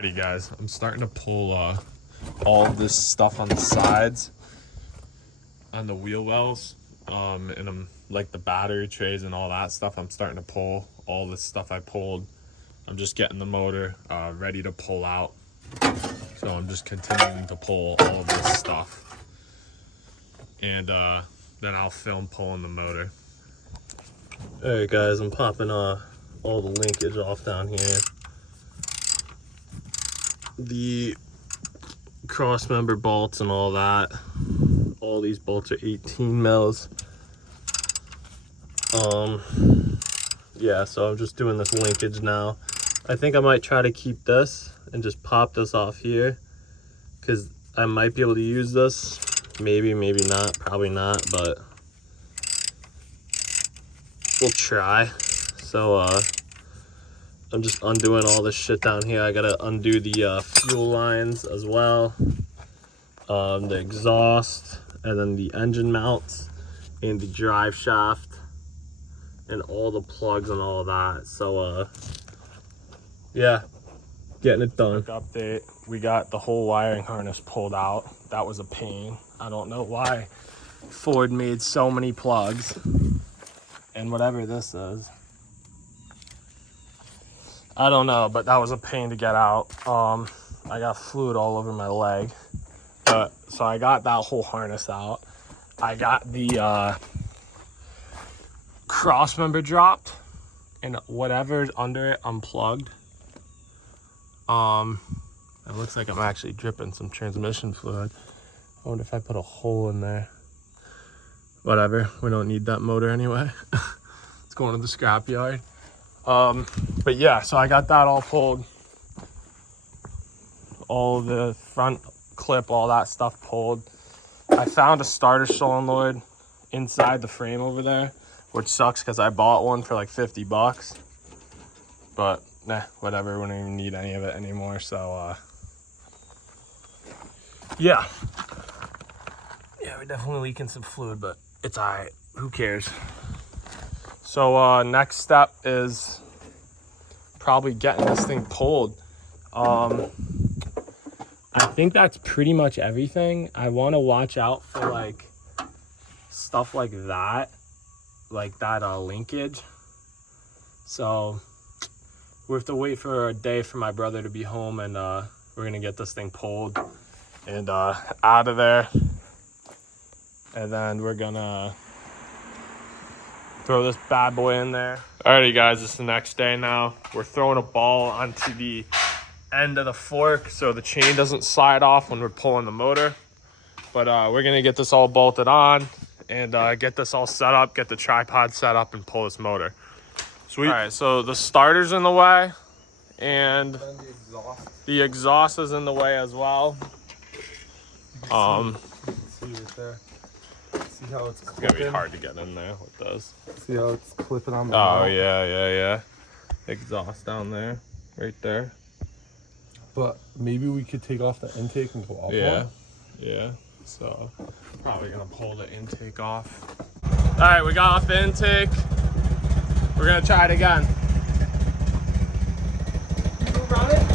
Alrighty guys, I'm starting to pull all of this stuff on the sides, on the wheel wells, and I'm like the battery trays and all that stuff. I'm starting to pull all this stuff I pulled. I'm just getting the motor ready to pull out. So I'm just continuing to pull all of this stuff, and then I'll film pulling the motor. Alright guys, I'm popping all the linkage off down here. The cross member bolts and all that. All these bolts are 18 mils. Yeah, so I'm just doing this linkage now. I think I might try to keep this and just pop this off here, because I might be able to use this. Maybe not, probably not, but we'll try. So I'm just undoing all this shit down here. I gotta undo the fuel lines as well, the exhaust, and then the engine mounts and the drive shaft and all the plugs and all that. So yeah, getting it done. Quick update, we got the whole wiring harness pulled out. That was a pain. I don't know why Ford made so many plugs. And whatever this is, I don't know, but that was a pain to get out. I got fluid all over my leg, but so I got that whole harness out. I got the cross member dropped, and whatever's under it unplugged. It looks like I'm actually dripping some transmission fluid. I wonder if I put a hole in there. Whatever, we don't need that motor anyway. It's going to the scrapyard. But yeah, so I got that all pulled. All the front clip, all that stuff pulled. I found a starter solenoid inside the frame over there, which sucks because I bought one for like 50 bucks. But nah, whatever, we don't even need any of it anymore. So yeah, we're definitely leaking some fluid, but it's all right, who cares? So next step is probably getting this thing pulled. I think that's pretty much everything. I want to watch out for like stuff like that linkage. So we have to wait for a day for my brother to be home, and we're gonna get this thing pulled and out of there, and then we're gonna throw this bad boy in there. Alrighty guys, it's the next day now. We're throwing a ball onto the end of the fork so the chain doesn't slide off when we're pulling the motor. But we're gonna get this all bolted on and get this all set up, get the tripod set up, and pull this motor. Sweet. Alright, so the starter's in the way, and the exhaust is in the way as well. See right there. See how it's clipping? It's gonna be hard to get in there with this. See how it's clipping on the Oh, yeah. Exhaust down there, right there. But maybe we could take off the intake and go up Yeah. one. Yeah. So, probably gonna pull the intake off. All right, we got off the intake. We're gonna try it again. Run it.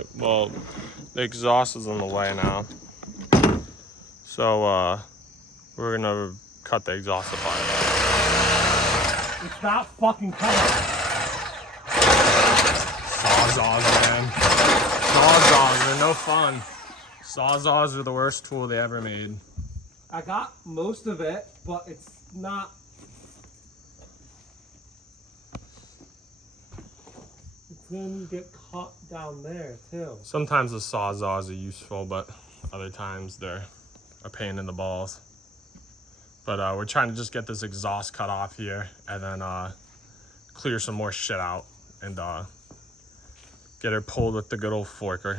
right, well, the exhaust is in the way now. So, we're gonna cut the exhaust apart. It's not fucking cutting. Sawzalls, man. Sawzalls, they're no fun. Sawzalls are the worst tool they ever made. I got most of it, but it's not. It's gonna get caught down there too. Sometimes the sawzalls are useful, but other times they're a pain in the balls. But we're trying to just get this exhaust cut off here and then clear some more shit out and get her pulled with the good old forker.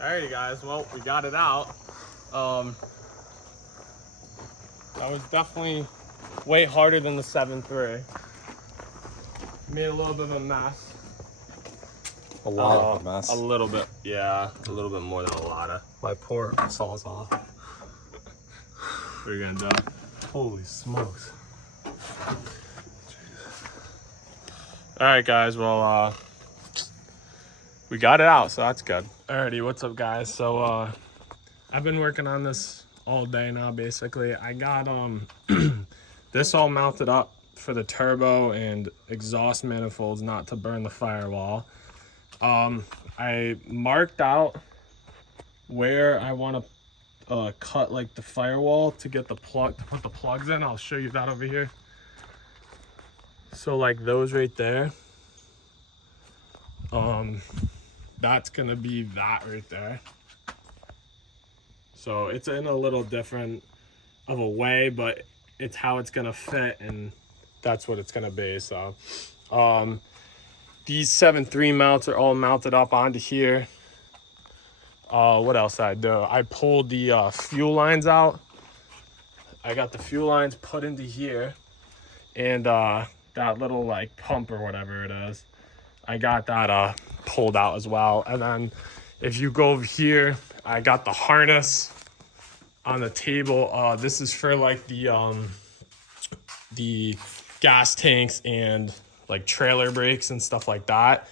Alrighty guys, well, we got it out. That was definitely way harder than the 7.3. Made a little bit of a mess. A lot of a mess. A little bit, yeah, a little bit more than a lot of. My poor Sawzall. What are you gonna do? Holy smokes. Alright guys, well, we got it out, so that's good. Alrighty, what's up guys? So, I've been working on this all day now, basically. I got, this all mounted up for the turbo and exhaust manifolds not to burn the firewall. I marked out where I want to cut like the firewall to get the plug, to put the plugs in. I'll show you that over here. So like those right there, that's gonna be that right there. So it's in a little different of a way, but it's how it's gonna fit, and that's what it's gonna be. So these 7.3 mounts are all mounted up onto here. What else did I do? I pulled the fuel lines out. I got the fuel lines put into here, and that little like pump or whatever it is, I got that pulled out as well. And then if you go over here, I got the harness on the table. This is for like the gas tanks and like trailer brakes and stuff like that.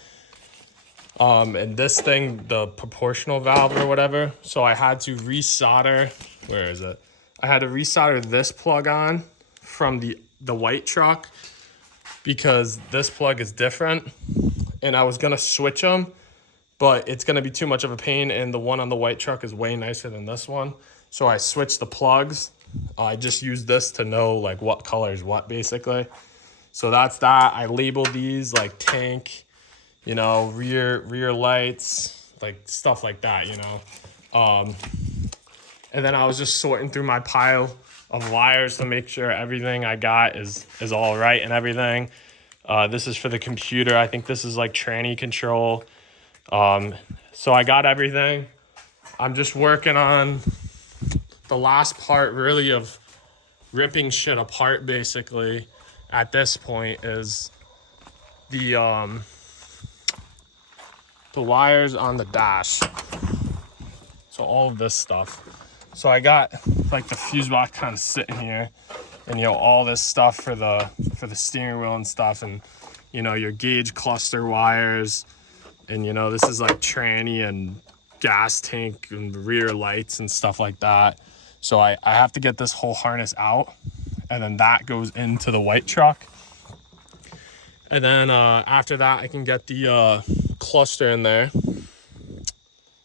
And this thing, the proportional valve or whatever, so I had to resolder, where is it? I had to resolder this plug on from the white truck because this plug is different, and I was gonna switch them, but it's gonna be too much of a pain, and the one on the white truck is way nicer than this one. So I switched the plugs. I just used this to know like what color is what, basically. So that's that. I labeled these like tank, you know, rear lights, like stuff like that, you know. And then I was just sorting through my pile of wires to make sure everything I got is all right and everything. This is for the computer. I think this is like tranny control. So I got everything. I'm just working on the last part really of ripping shit apart, basically. At this point is the the wires on the dash. So all of this stuff. So I got like the fuse box kind of sitting here, and you know, all this stuff for the steering wheel and stuff, and you know, your gauge cluster wires, and you know, this is like tranny and gas tank and rear lights and stuff like that. So I have to get this whole harness out, and then that goes into the white truck. And then after that, I can get the cluster in there.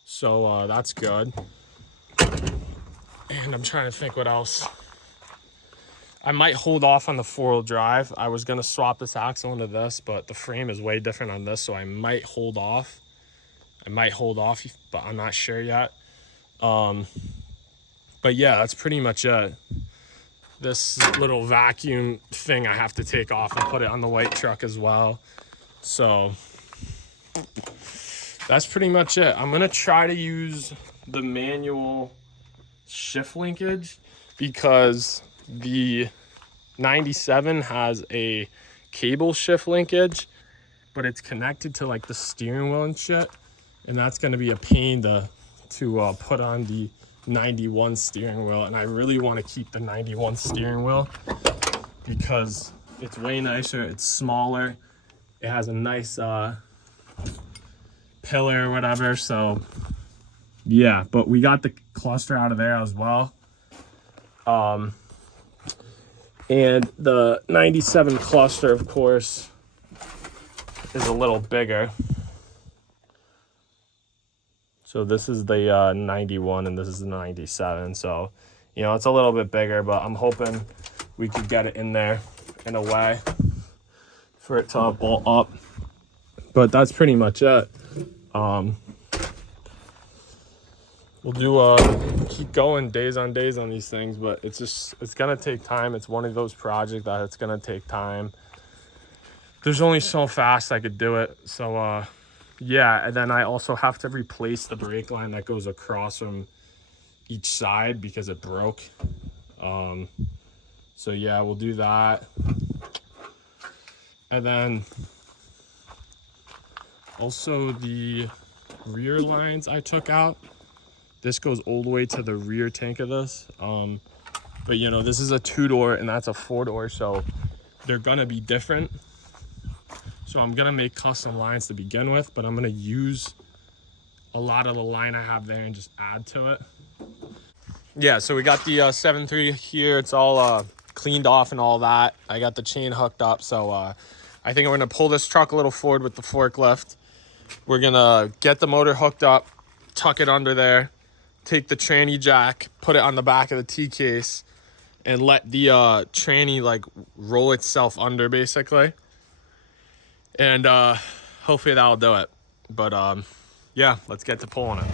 So that's good. And I'm trying to think what else. I might hold off on the 4-wheel drive. I was gonna swap this axle into this, but the frame is way different on this, so I might hold off. But I'm not sure yet. But yeah, that's pretty much it. This little vacuum thing I have to take off and put it on the white truck as well. So that's pretty much it. I'm gonna try to use the manual shift linkage because the 97 has a cable shift linkage, but it's connected to like the steering wheel and shit, and that's going to be a pain to put on the 91 steering wheel. And I really want to keep the 91 steering wheel because it's way nicer, it's smaller, it has a nice pillar or whatever. So yeah, but we got the cluster out of there as well. And the 97 cluster, of course, is a little bigger. So this is the 91 and this is the 97. So, you know, it's a little bit bigger, but I'm hoping we could get it in there in a way for it to bolt up. But that's pretty much it. We'll do keep going days on days on these things, but it's gonna take time. It's one of those projects that it's gonna take time. There's only so fast I could do it. So yeah, and then I also have to replace the brake line that goes across from each side because it broke. So yeah, we'll do that. And then also the rear lines I took out. This goes all the way to the rear tank of this. But you know, this is a 2-door and that's a 4-door, so they're gonna be different. So I'm gonna make custom lines to begin with, but I'm gonna use a lot of the line I have there and just add to it. Yeah, so we got the 7.3 here. It's all cleaned off and all that. I got the chain hooked up, so I think we're gonna pull this truck a little forward with the forklift. We're gonna get the motor hooked up, tuck it under there, take the tranny jack, put it on the back of the T-case, and let the tranny like roll itself under basically. And hopefully that'll do it. But yeah, let's get to pulling it.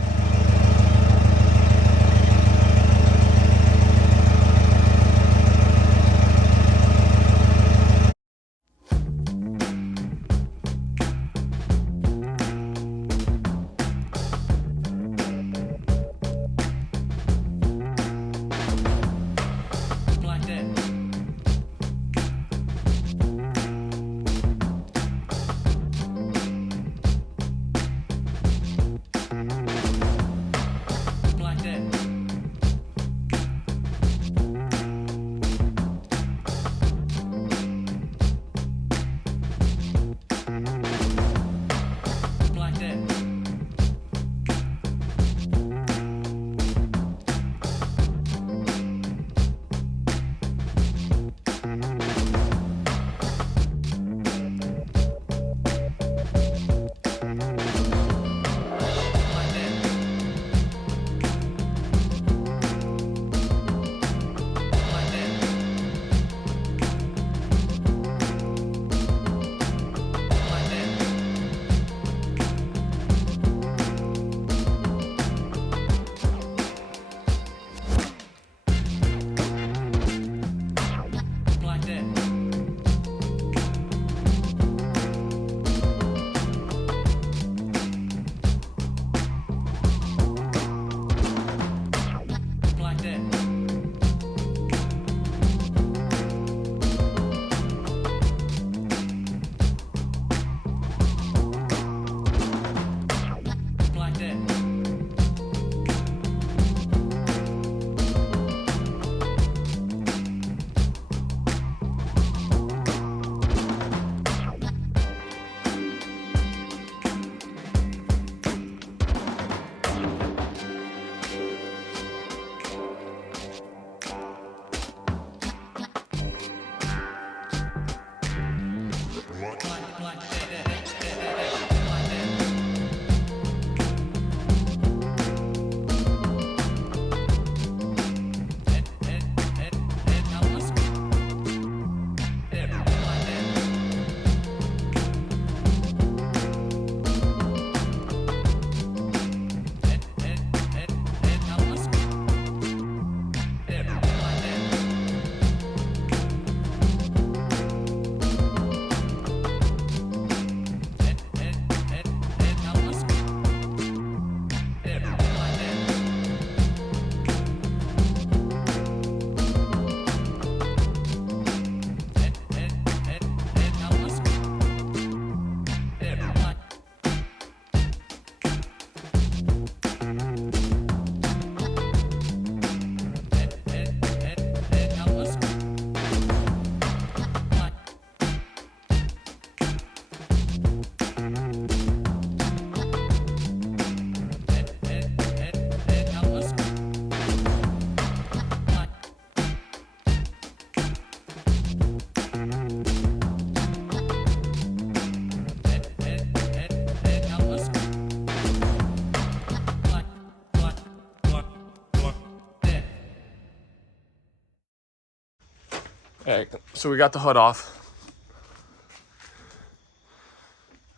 Alright, so we got the hood off.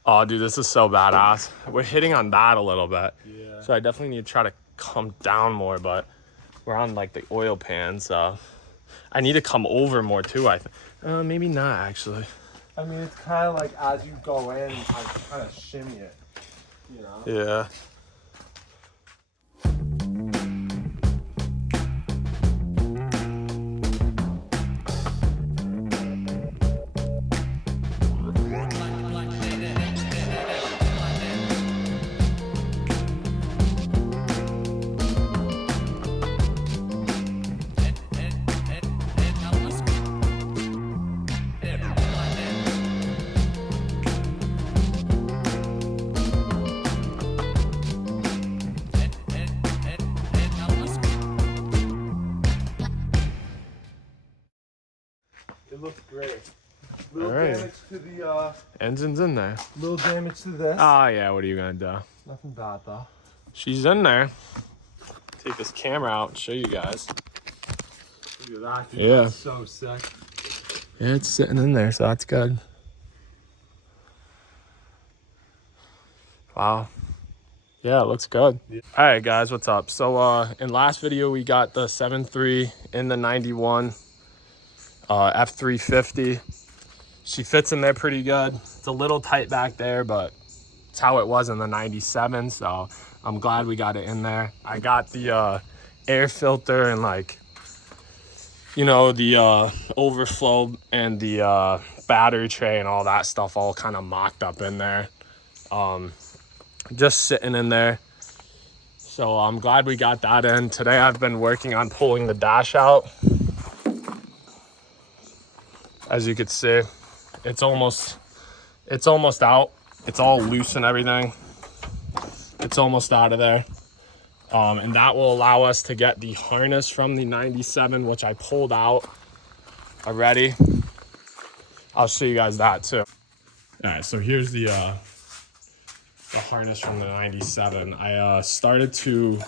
Oh, dude, this is so badass. We're hitting on that a little bit. Yeah. So I definitely need to try to come down more, but we're on like the oil pan, so I need to come over more too, I think. Maybe not actually. I mean, it's kind of like as you go in, I kind of shimmy it, you know? Yeah. It looks great. Little Alright. damage to the, Engine's in there. little damage to this. Oh yeah, what are you gonna do? Nothing bad though. She's in there. Take this camera out and show you guys. Look at that, dude. Yeah. That's so sick. Yeah, it's sitting in there, so that's good. Wow. Yeah, it looks good. Yeah. All right, guys, what's up? So in last video, we got the 7.3 in the 91 F-350. She fits in there pretty good. It's a little tight back there, but it's how it was in the 97, so I'm glad we got it in there. I got the air filter and like, you know, the overflow and the battery tray and all that stuff all kind of mocked up in there. Just sitting in there. So I'm glad we got that in. Today I've been working on pulling the dash out. As you can see, it's almost out. It's all loose and everything. It's almost out of there. And that will allow us to get the harness from the 97, which I pulled out already. I'll show you guys that too. All right, so here's the harness from the 97. I started to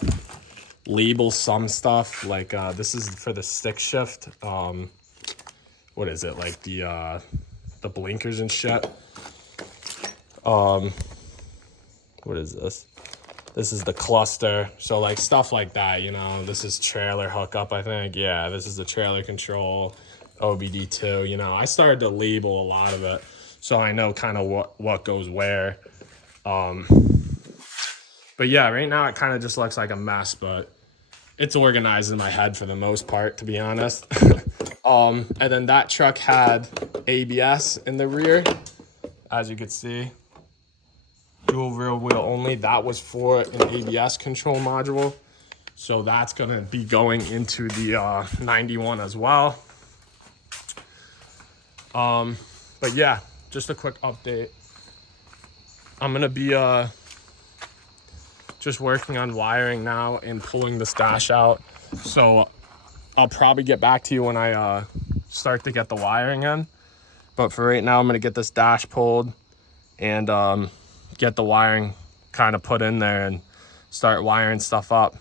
label some stuff, like this is for the stick shift. What is it, like the blinkers and shit? What is this? This is the cluster. So like stuff like that, you know. This is trailer hookup, I think. Yeah, this is the trailer control, OBD2. You know, I started to label a lot of it, so I know kind of what goes where. But yeah, right now it kind of just looks like a mess, but it's organized in my head for the most part, to be honest. And then that truck had ABS in the rear, as you can see. Dual rear wheel only. That was for an ABS control module, so that's gonna be going into the 91 as well. But yeah, just a quick update. I'm gonna be just working on wiring now and pulling this dash out, so I'll probably get back to you when I start to get the wiring in. But for right now, I'm gonna get this dash pulled and get the wiring kind of put in there and start wiring stuff up.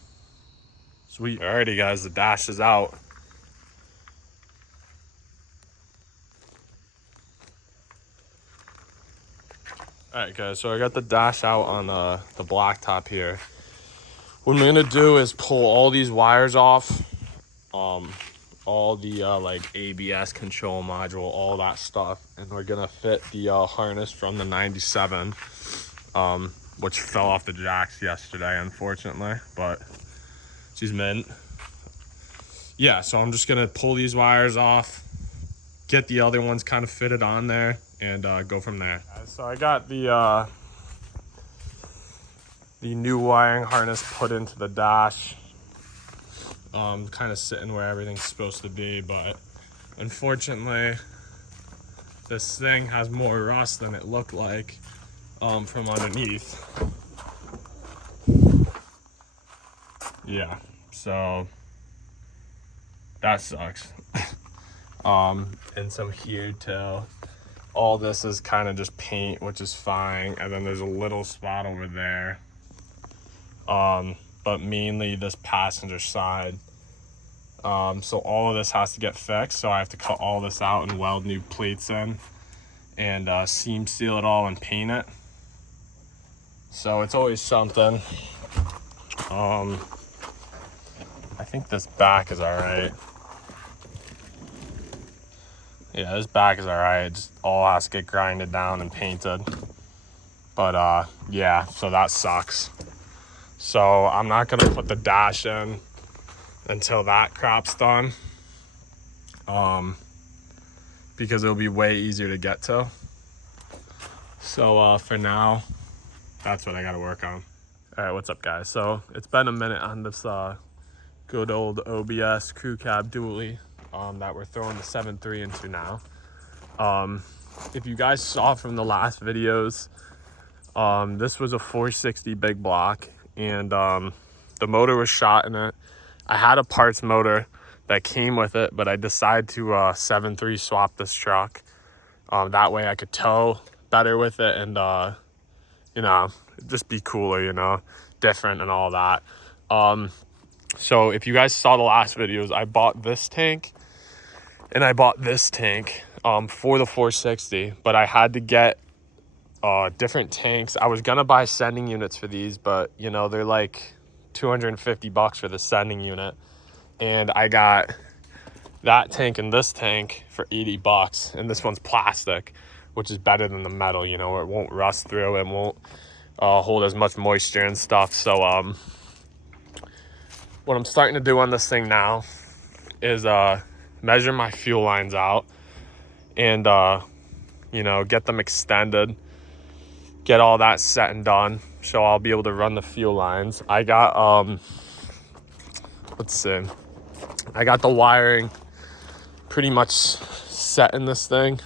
Sweet. Alrighty guys, the dash is out. Alright guys, so I got the dash out on the blacktop here. What I'm gonna do is pull all these wires off, all the like ABS control module, all that stuff, and we're gonna fit the harness from the 97, which fell off the jacks yesterday, unfortunately, but she's mint. Yeah, so I'm just gonna pull these wires off, get the other ones kind of fitted on there, and go from there. So I got the new wiring harness put into the dash. Kind of sitting where everything's supposed to be, but unfortunately this thing has more rust than it looked like from underneath. Yeah, so that sucks. And some here too. All this is kind of just paint, which is fine, and then there's a little spot over there. But mainly this passenger side, So all of this has to get fixed. So I have to cut all this out and weld new plates in and seam seal it all and paint it. So it's always something. I think this back is all right. Yeah, this back is all right. It just all has to get grinded down and painted. But yeah, so that sucks. So I'm not gonna put the dash in until that crap's done, because it'll be way easier to get to. So for now, that's what I gotta work on. All right, what's up, guys? So it's been a minute on this good old OBS crew cab dually that we're throwing the 7.3 into now. If you guys saw from the last videos, this was a 460 big block, and the motor was shot in it. I had a parts motor that came with it, but I decided to 7.3 swap this truck. That way I could tow better with it and, you know, just be cooler, you know, different and all that. So if you guys saw the last videos, I bought this tank and I bought this tank for the 460, but I had to get different tanks. I was gonna buy sending units for these, but you know, they're like $250 for the sending unit, and I got that tank and this tank for $80, and this one's plastic, which is better than the metal. You know, it won't rust through, it won't hold as much moisture and stuff. So what I'm starting to do on this thing now is measure my fuel lines out and you know, get them extended, get all that set and done, so I'll be able to run the fuel lines. I got let's see, I got the wiring pretty much set in this thing.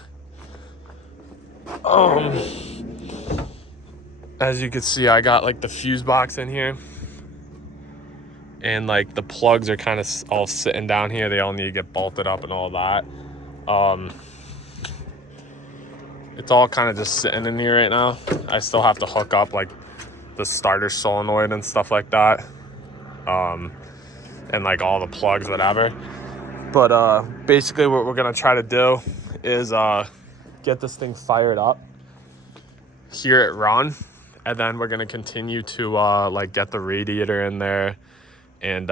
As you can see, I got like the fuse box in here, and like the plugs are kind of all sitting down here. They all need to get bolted up and all that. It's all kind of just sitting in here right now. I still have to hook up like the starter solenoid and stuff like that, and like all the plugs, whatever. But basically what we're gonna try to do is get this thing fired up, hear it run, and then we're gonna continue to like get the radiator in there and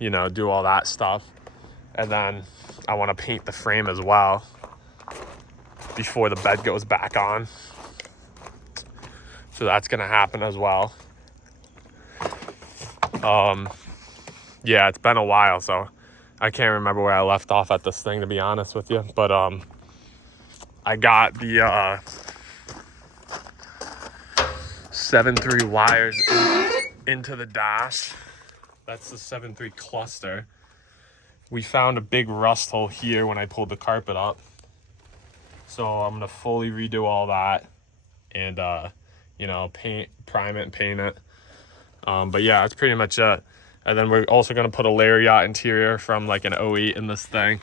you know, do all that stuff. And then I want to paint the frame as well before the bed goes back on, so that's gonna happen as well. Yeah, it's been a while, so I can't remember where I left off at this thing, to be honest with you. But I got the 7.3 wires into the dash. That's the 7.3 cluster. We found a big rust hole here when I pulled the carpet up, so I'm gonna fully redo all that and you know, prime it and paint it. But yeah, that's pretty much it. And then we're also gonna put a Lariat interior from like an 08 in this thing,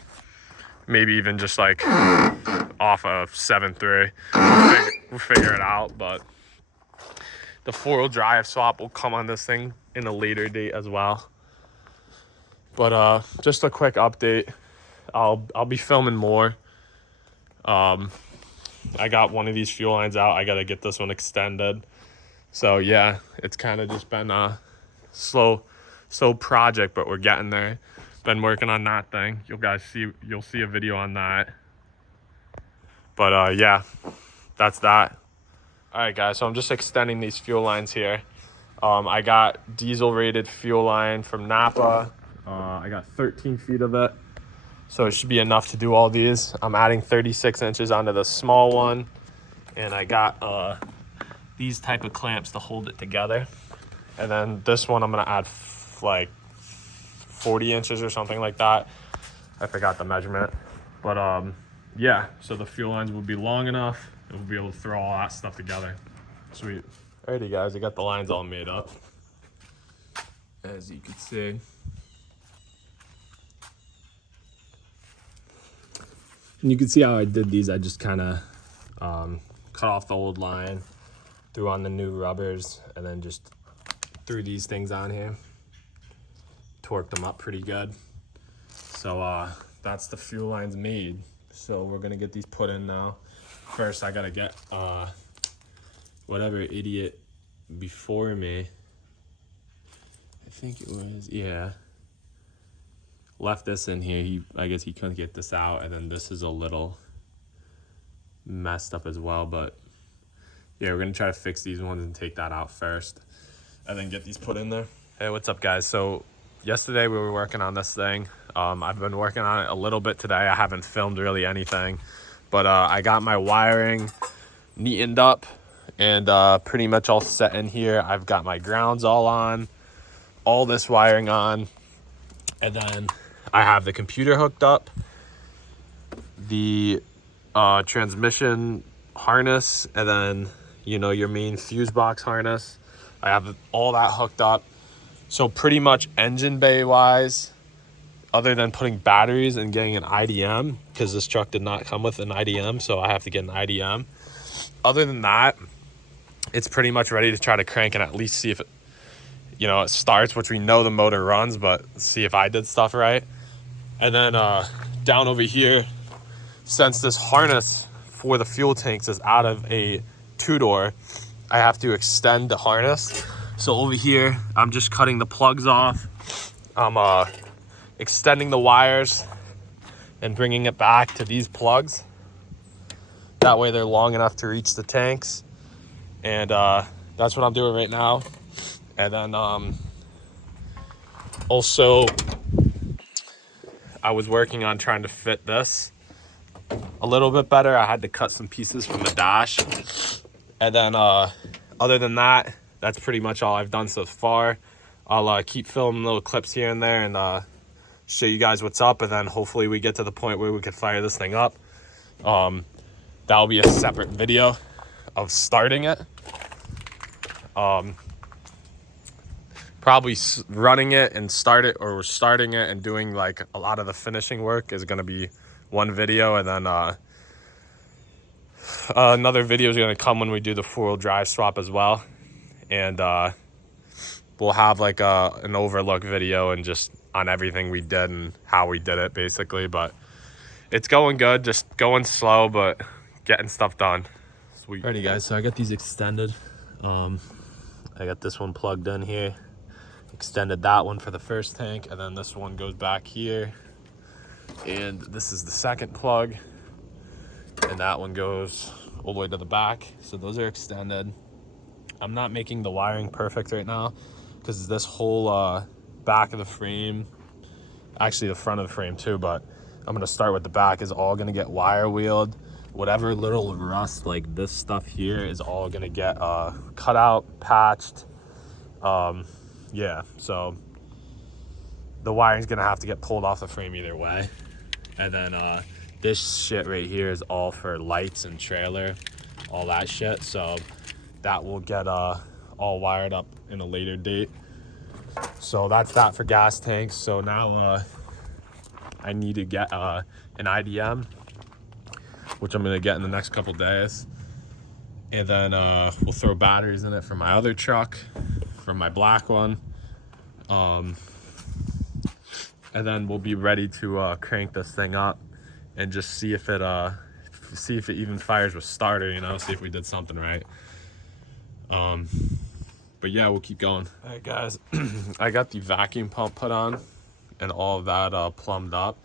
maybe even just like off of 7.3. We'll figure it out. But the 4-wheel drive swap will come on this thing in a later date as well. But just a quick update. I'll be filming more. I got one of these fuel lines out. I gotta get this one extended. So yeah, it's kind of just been a slow project, but we're getting there. Been working on that thing. You'll see a video on that. But yeah, that's that. All right, guys, so I'm just extending these fuel lines here. I got diesel rated fuel line from Napa. I got 13 feet of it, so it should be enough to do all these. I'm adding 36 inches onto the small one, and I got these type of clamps to hold it together. And then this one I'm gonna add like 40 inches or something like that. I forgot the measurement. But yeah, so the fuel lines will be long enough and we'll be able to throw all that stuff together. Sweet. Alrighty, guys, I got the lines all made up, as you can see. And you can see how I did these. I just kind of cut off the old line, threw on the new rubbers, and then just threw these things on here. Torqued them up pretty good. So that's the fuel lines made. So we're gonna get these put in now. First, I gotta get whatever idiot before me, I think it was, yeah, left this in here. I guess he couldn't get this out, and then this is a little messed up as well, but yeah, we're gonna try to fix these ones and take that out first and then get these put in there. Hey, what's up, guys? So yesterday we were working on this thing. I've been working on it a little bit today. I haven't filmed really anything, but I got my wiring neatened up and pretty much all set in here. I've got my grounds all on, all this wiring on, and then I have the computer hooked up, the transmission harness, and then, you know, your main fuse box harness. I have all that hooked up. So pretty much engine bay wise, other than putting batteries and getting an IDM, because this truck did not come with an IDM, so I have to get an IDM. Other than that, it's pretty much ready to try to crank and at least see if it, you know, it starts, which we know the motor runs, but see if I did stuff right. And then down over here, since this harness for the fuel tanks is out of a two-door, I have to extend the harness. So over here, I'm just cutting the plugs off. I'm extending the wires and bringing it back to these plugs. That way they're long enough to reach the tanks. And that's what I'm doing right now. And then also, I was working on trying to fit this a little bit better. I had to cut some pieces from the dash. And then other than that, that's pretty much all I've done so far. I'll keep filming little clips here and there and show you guys what's up, and then hopefully we get to the point where we can fire this thing up. That'll be a separate video of starting it. Probably running it and starting it and doing like a lot of the finishing work is going to be one video, and then another video is going to come when we do the four-wheel drive swap as well. And we'll have like an overlook video and just on everything we did and how we did it basically. But it's going good, just going slow, but getting stuff done. Sweet. Alrighty guys, so I got these extended. I got this one plugged in here, extended that one for the first tank, and then this one goes back here, and this is the second plug, and that one goes all the way to the back. So those are extended. I'm not making the wiring perfect right now because this whole back of the frame, actually the front of the frame too, but I'm gonna start with the back, is all gonna get wire wheeled. Whatever little rust like this stuff here is all gonna get cut out, patched. Yeah, so the wiring's gonna have to get pulled off the frame either way. And then this shit right here is all for lights and trailer, all that shit. So that will get all wired up in a later date. So that's that for gas tanks. So now I need to get an IDM, which I'm gonna get in the next couple days. And then we'll throw batteries in it for my other truck, from my black one. And then we'll be ready to crank this thing up and just see if it even fires with starter, you know, see if we did something right. But yeah, we'll keep going. All right guys, I got the vacuum pump put on and all of that plumbed up.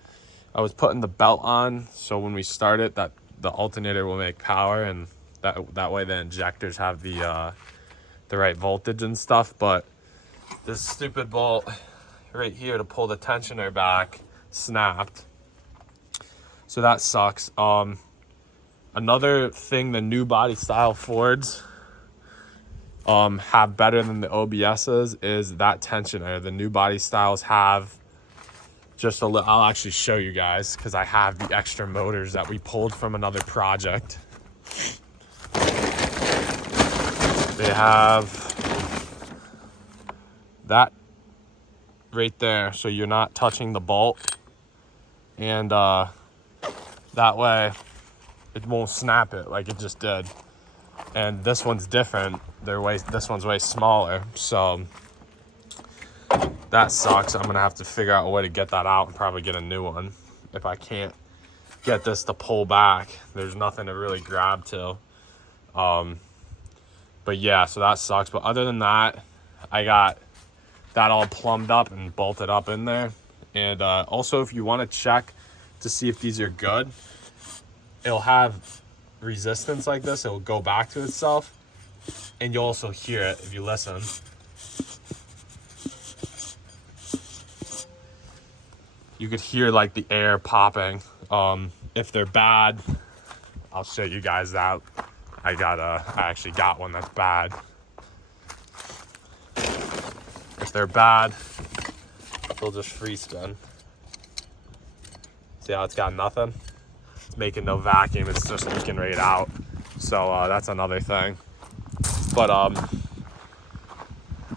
I was putting the belt on so when we start it, that the alternator will make power, and that way the injectors have the right voltage and stuff. But this stupid bolt right here to pull the tensioner back snapped, so that sucks. Another thing the new body style Fords have better than the OBS's is that tensioner. The new body styles have just a little, I'll actually show you guys because I have the extra motors that we pulled from another project. They have that right there, so you're not touching the bolt, and that way it won't snap it like it just did. And this one's different. This one's way smaller, so that sucks. I'm gonna have to figure out a way to get that out and probably get a new one if I can't get this to pull back. There's nothing to really grab to. But yeah, so that sucks. But other than that, I got that all plumbed up and bolted up in there. And also, if you want to check to see if these are good, it'll have resistance like this. It'll go back to itself, and you'll also hear it if you listen. You could hear like the air popping. If they're bad, I'll show you guys that. I actually got one that's bad. If they're bad, they'll just free spin. See how it's got nothing? It's making no vacuum, it's just leaking right out. So that's another thing. But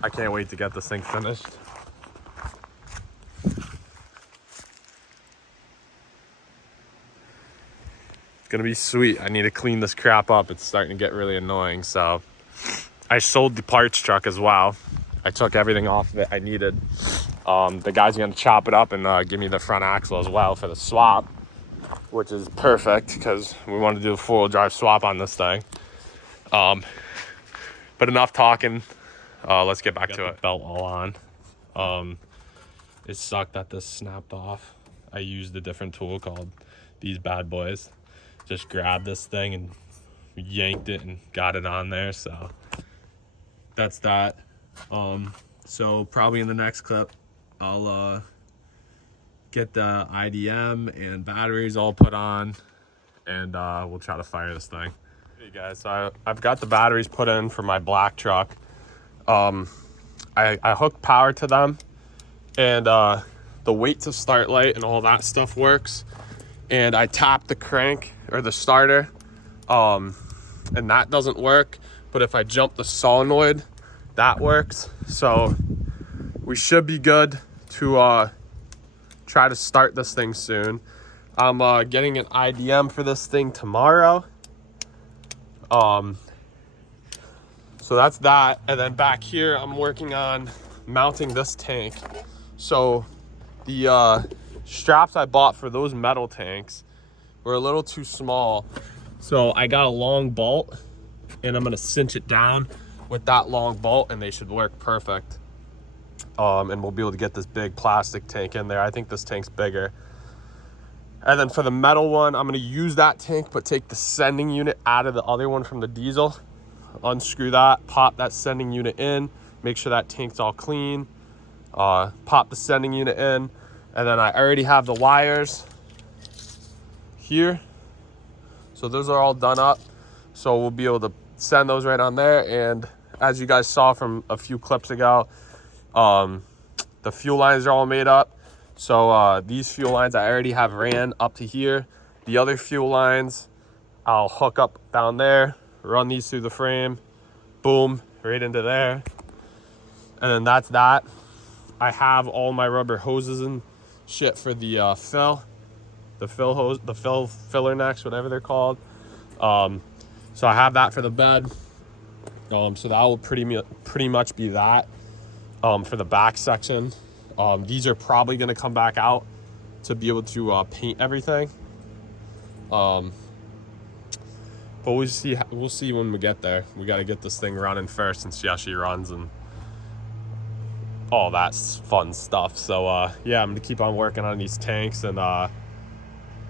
I can't wait to get this thing finished. It's gonna be sweet. I need to clean this crap up. It's starting to get really annoying. So I sold the parts truck as well. I took everything off of it I needed. The guy's gonna chop it up and give me the front axle as well for the swap, which is perfect because we want to do a 4-wheel drive swap on this thing. But enough talking. Let's get back to it. Belt all on. It sucked that this snapped off. I used a different tool called these bad boys. Just grabbed this thing and yanked it and got it on there. So that's that. So probably in the next clip, I'll get the IDM and batteries all put on, and we'll try to fire this thing. Hey guys, so I've got the batteries put in for my black truck. I hooked power to them, and the wait to start light and all that stuff works. And I tapped the crank or the starter, and that doesn't work. But if I jump the solenoid, that works. So we should be good to try to start this thing soon. I'm getting an IDM for this thing tomorrow. So that's that. And then back here, I'm working on mounting this tank. So the straps I bought for those metal tanks were a little too small. So I got a long bolt, and I'm gonna cinch it down with that long bolt, and they should work perfect. And we'll be able to get this big plastic tank in there. I think this tank's bigger. And then for the metal one, I'm gonna use that tank, but take the sending unit out of the other one from the diesel, unscrew that, pop that sending unit in, make sure that tank's all clean, pop the sending unit in, and then I already have the wires here. So those are all done up. So we'll be able to send those right on there. And as you guys saw from a few clips ago, the fuel lines are all made up. So these fuel lines I already have ran up to here. The other fuel lines I'll hook up down there, run these through the frame, boom, right into there. And then that's that. I have all my rubber hoses and shit for the fill hose, the filler necks, whatever they're called. So I have that for the bed. So that will pretty much be that for the back section. These are probably going to come back out to be able to paint everything. But we'll see when we get there. We got to get this thing running first and see how she runs and all that fun stuff. So yeah, I'm gonna keep on working on these tanks, and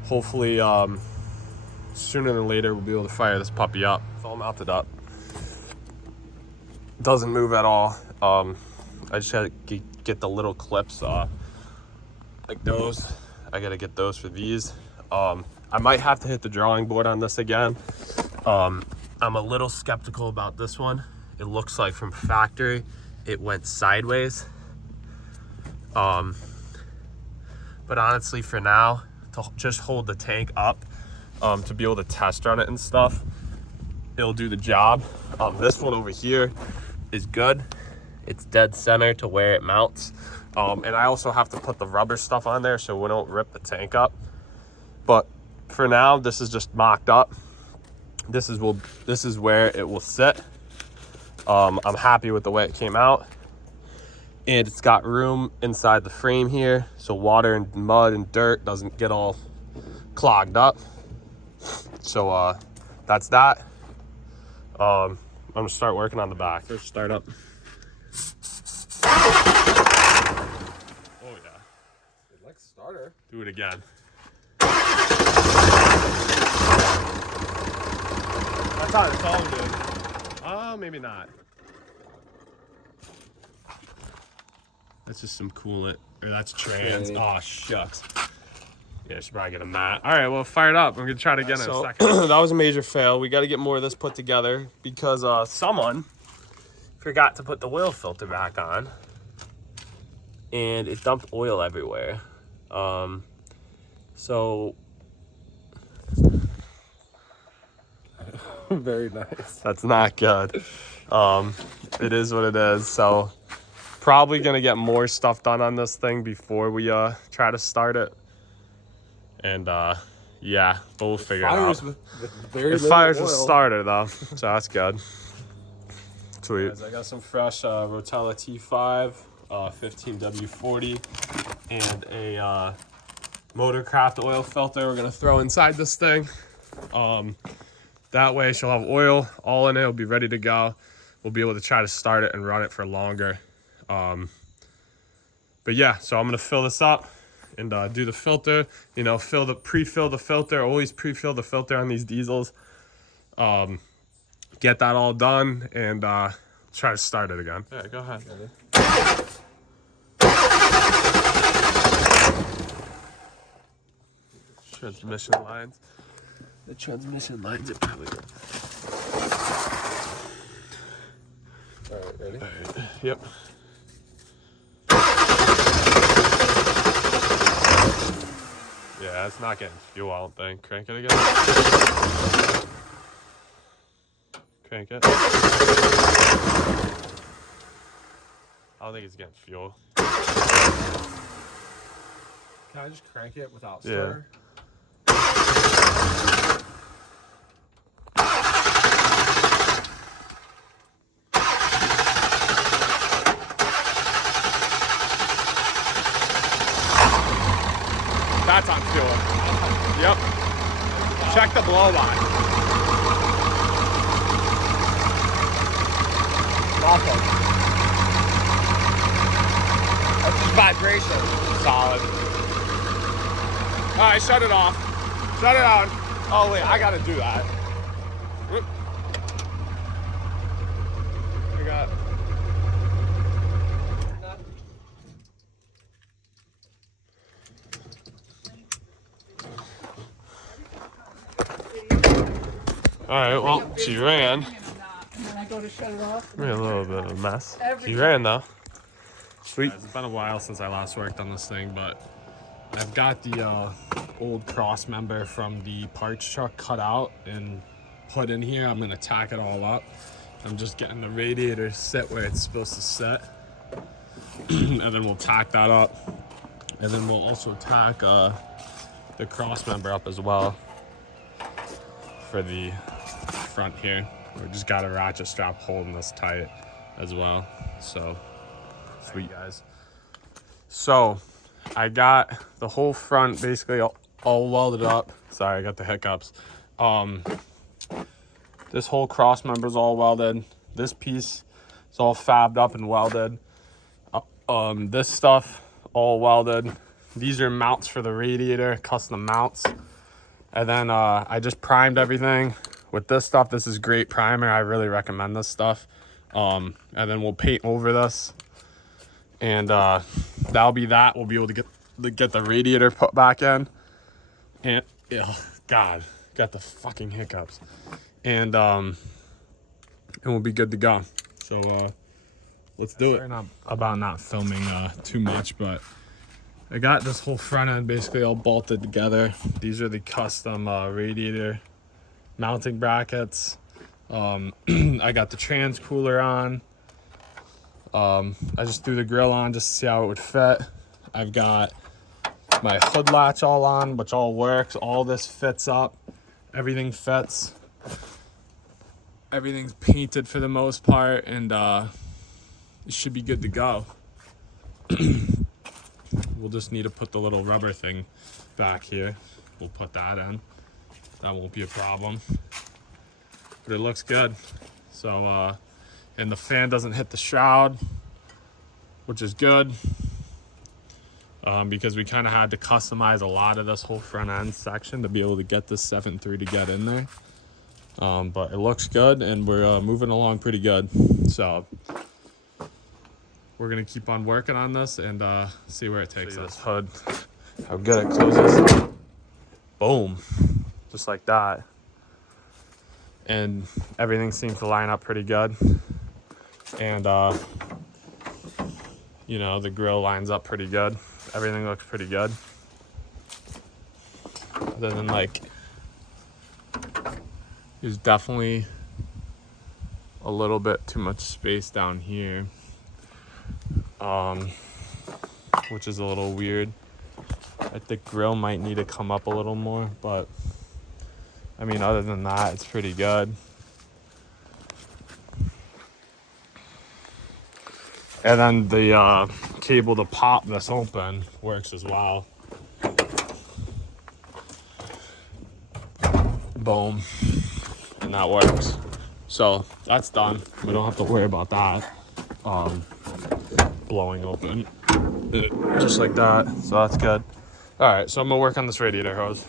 hopefully sooner than later we'll be able to fire this puppy up. It's all mounted up, doesn't move at all. I just had to get the little clips like those. I gotta get those for these. I might have to hit the drawing board on this again. I'm a little skeptical about this one. It looks like from factory it went sideways. But honestly, for now, to just hold the tank up, to be able to test run it and stuff, it'll do the job. This one over here is good. It's dead center to where it mounts. And I also have to put the rubber stuff on there so we don't rip the tank up. But for now, this is just mocked up. This is where it will sit. I'm happy with the way it came out. And it's got room inside the frame here, so water and mud and dirt doesn't get all clogged up. So that's that. I'm gonna start working on the back. First start up. Oh yeah. Good luck starter. Do it again. That's how it's all good. Oh, maybe not. That's just some coolant. Or that's trans. Oh, shucks. Yeah, I should probably get a mat. All right, well, fire it up. I'm going to try it again in a second. That was a major fail. We got to get more of this put together because someone forgot to put the oil filter back on. And it dumped oil everywhere. So... Very nice. That's not good. It is what it is. So probably gonna get more stuff done on this thing before we try to start it. And yeah, but we'll figure it out. It fires the starter though, so that's good. Sweet. Guys, I got some fresh Rotella T5, 15W40, and a Motorcraft oil filter we're gonna throw inside this thing. That way she'll have oil all in it. It'll be ready to go. We'll be able to try to start it and run it for longer. But yeah, so I'm gonna fill this up and do the filter. You know, pre-fill the filter. Always pre-fill the filter on these diesels. Get that all done and try to start it again. Yeah, go ahead. Transmission lines. The transmission lines are probably good. All right, ready? All right. Yep. Yeah, it's not getting fuel, I don't think. Crank it again. Crank it. I don't think it's getting fuel. Can I just crank it without starter? Yeah. That's on fuel. Yep. Check the blow line. Awesome. That's just vibration. Solid. All right, shut it off. Shut it on. Oh wait, I gotta do that. Whoop. I got. All right, well, she ran. And then I go to shut it off. Made a little bit of a mess. She ran though. Sweet. It's been a while since I last worked on this thing, but I've got the old cross member from the parts truck cut out and put in here. I'm gonna tack it all up. I'm just getting the radiator set where it's supposed to set. And then we'll tack that up. And then we'll also tack the cross member up as well for the front here. We just got a ratchet strap holding this tight as well. So sweet, guys. So I got the whole front basically all welded up. Sorry, I got the hiccups. This whole cross member is all welded. This piece is all fabbed up and welded. This stuff all welded. These are mounts for the radiator, custom mounts. And then I just primed everything with this stuff. This is great primer. I really recommend this stuff. And then we'll paint over this. And that'll be that. We'll be able to get the radiator put back in. And, oh, God, got the fucking hiccups. And we'll be good to go. So let's do it. Sorry about not filming too much, but I got this whole front end basically all bolted together. These are the custom radiator mounting brackets. I got the trans cooler on. I just threw the grill on just to see how it would fit. I've got my hood latch all on, which all works. All this fits up. Everything fits. Everything's painted for the most part, and it should be good to go. we'll just need to put the little rubber thing back here. We'll put that in. That won't be a problem. But it looks good. So, and the fan doesn't hit the shroud, which is good. Because we kind of had to customize a lot of this whole front end section to be able to get this 7.3 to get in there. But it looks good, and we're moving along pretty good. So we're gonna keep on working on this and see where it takes us. This hood, how good it closes. Boom, just like that. And everything seems to line up pretty good. And you know, the grill lines up pretty good. Everything looks pretty good. Other than like, there's definitely a little bit too much space down here, which is a little weird. I think grill might need to come up a little more, but I mean, other than that, it's pretty good. And then the cable to pop this open works as well. Boom. And that works. So that's done. We don't have to worry about that blowing open just like that. So that's good. All right, so I'm gonna work on this radiator hose.